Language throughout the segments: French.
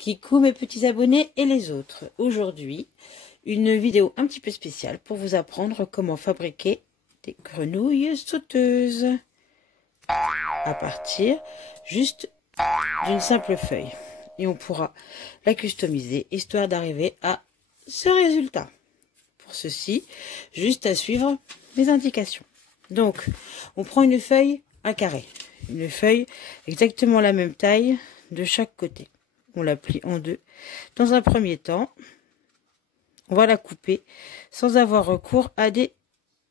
Kikou, mes petits abonnés et les autres. Aujourd'hui, une vidéo un petit peu spéciale pour vous apprendre comment fabriquer des grenouilles sauteuses à partir juste d'une simple feuille. Et on pourra la customiser histoire d'arriver à ce résultat. Pour ceci, juste à suivre les indications. Donc, on prend une feuille, un carré. Une feuille exactement la même taille de chaque côté. On la plie en deux. Dans un premier temps, on va la couper sans avoir recours à des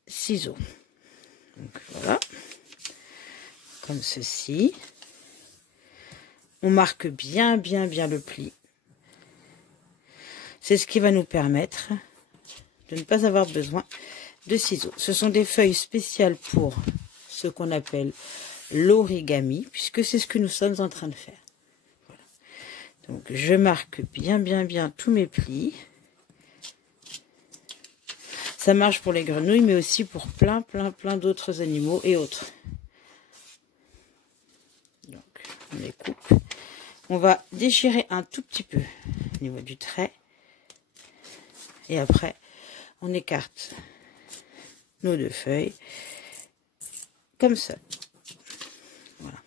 ciseaux. Donc voilà, comme ceci. On marque bien le pli. C'est ce qui va nous permettre de ne pas avoir besoin de ciseaux. Ce sont des feuilles spéciales pour ce qu'on appelle l'origami, puisque c'est ce que nous sommes en train de faire. Voilà. Donc je marque bien tous mes plis. Ça marche pour les grenouilles, mais aussi pour plein d'autres animaux et autres. Donc on les coupe. On va déchirer un tout petit peu au niveau du trait. Et après, on écarte nos deux feuilles comme ça. Voilà.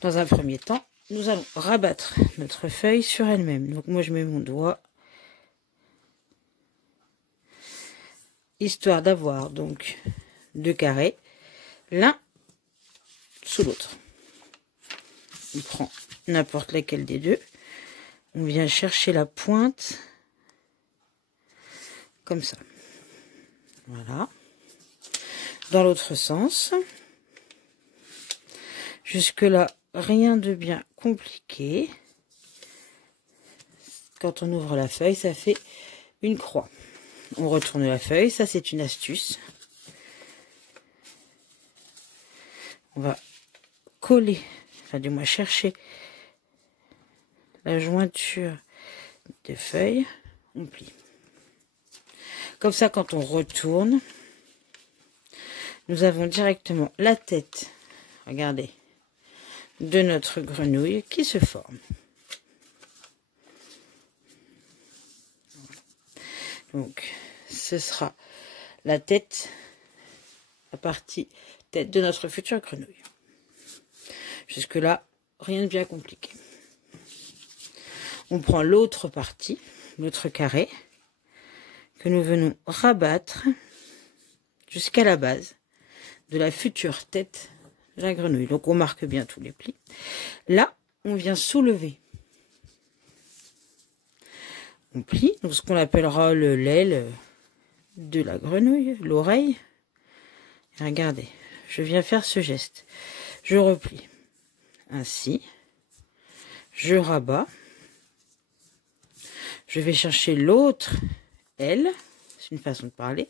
Dans un premier temps, nous allons rabattre notre feuille sur elle-même. Donc moi, je mets mon doigt, histoire d'avoir donc deux carrés, l'un sous l'autre. On prend n'importe laquelle des deux. On vient chercher la pointe comme ça. Voilà. Dans l'autre sens. Jusque là, rien de bien compliqué. Quand on ouvre la feuille, ça fait une croix. On retourne la feuille. Ça, c'est une astuce. On va coller, enfin du moins chercher la jointure des feuilles. On plie. Comme ça, quand on retourne, nous avons directement la tête, regardez, de notre grenouille qui se forme. Donc, ce sera la tête, la partie tête de notre future grenouille. Jusque-là, rien de bien compliqué. On prend l'autre partie, l'autre carré, que nous venons rabattre jusqu'à la base de la future tête de la grenouille. Donc on marque bien tous les plis. Là, on vient soulever. On plie, donc ce qu'on appellera l'aile de la grenouille, l'oreille. Regardez, je viens faire ce geste. Je replie. Ainsi. Je rabats. Je vais chercher l'autre aile. C'est une façon de parler.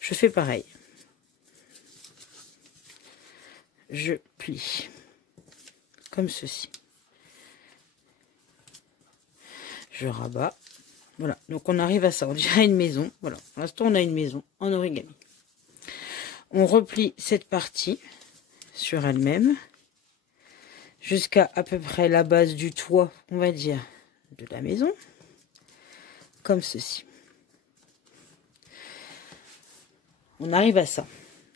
Je fais pareil. Je plie comme ceci. Je rabats. Voilà, donc on arrive à ça. On dirait une maison. Voilà, pour l'instant on a une maison en origami. On replie cette partie sur elle-même jusqu'à à peu près la base du toit, on va dire, de la maison, comme ceci. On arrive à ça.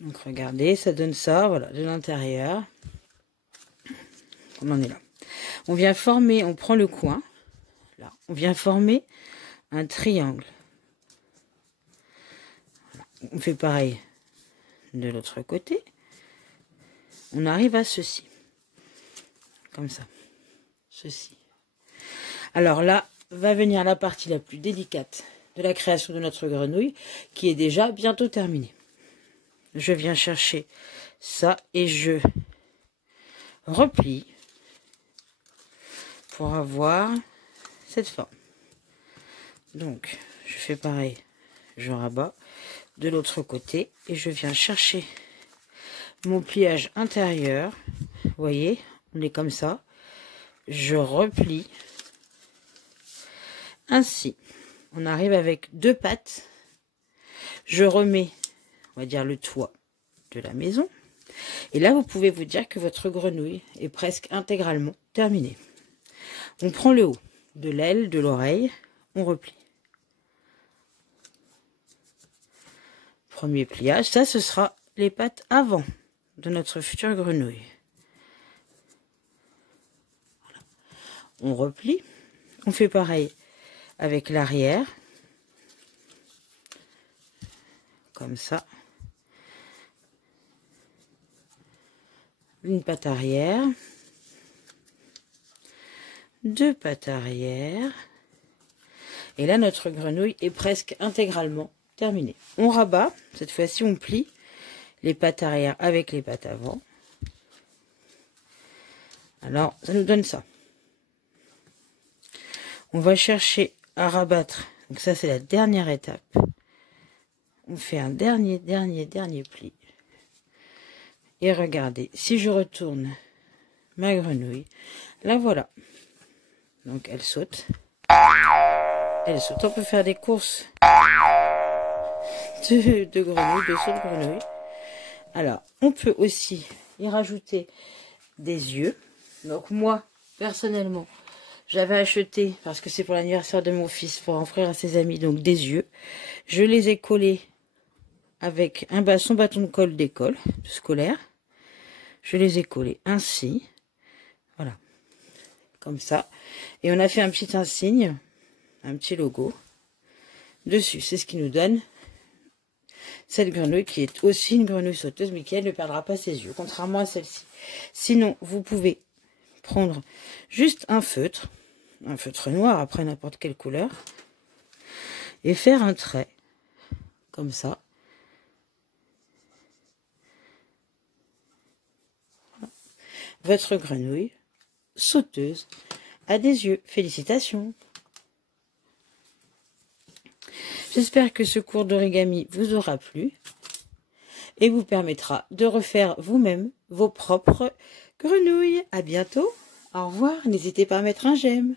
Donc regardez, ça donne ça, voilà, de l'intérieur. On en est là. On vient former, on prend le coin, là, on vient former un triangle. Voilà. On fait pareil de l'autre côté. On arrive à ceci. Comme ça. Ceci. Alors là, va venir la partie la plus délicate de la création de notre grenouille, qui est déjà bientôt terminée. Je viens chercher ça et je replie pour avoir cette forme. Donc, je fais pareil. Je rabats de l'autre côté et je viens chercher mon pliage intérieur. Vous voyez, on est comme ça. Je replie. Ainsi, on arrive avec deux pattes. Je remets, on va dire, le toit de la maison. Et là, vous pouvez vous dire que votre grenouille est presque intégralement terminée. On prend le haut de l'aile, de l'oreille, on replie. Premier pliage, ça ce sera les pattes avant de notre future grenouille. Voilà. On replie, on fait pareil avec l'arrière, comme ça. Une patte arrière, deux pattes arrière, et là notre grenouille est presque intégralement terminée. On rabat, cette fois-ci on plie les pattes arrière avec les pattes avant. Alors ça nous donne ça. On va chercher à rabattre, donc ça c'est la dernière étape. On fait un dernier pli. Et regardez, si je retourne ma grenouille, la voilà. Donc elle saute. Elle saute. On peut faire des courses de grenouilles, de saut de grenouille. Alors, on peut aussi y rajouter des yeux. Donc moi, personnellement, j'avais acheté, parce que c'est pour l'anniversaire de mon fils, pour offrir à ses amis, donc des yeux. Je les ai collés avec son bâton de colle d'école, scolaire. Je les ai collés ainsi. Voilà. Comme ça. Et on a fait un petit insigne, un petit logo dessus. C'est ce qui nous donne cette grenouille qui est aussi une grenouille sauteuse, mais qui elle ne perdra pas ses yeux, contrairement à celle-ci. Sinon, vous pouvez prendre juste un feutre noir, après n'importe quelle couleur, et faire un trait, comme ça. Votre grenouille sauteuse a des yeux. Félicitations! J'espère que ce cours d'origami vous aura plu et vous permettra de refaire vous-même vos propres grenouilles. À bientôt. Au revoir. N'hésitez pas à mettre un j'aime.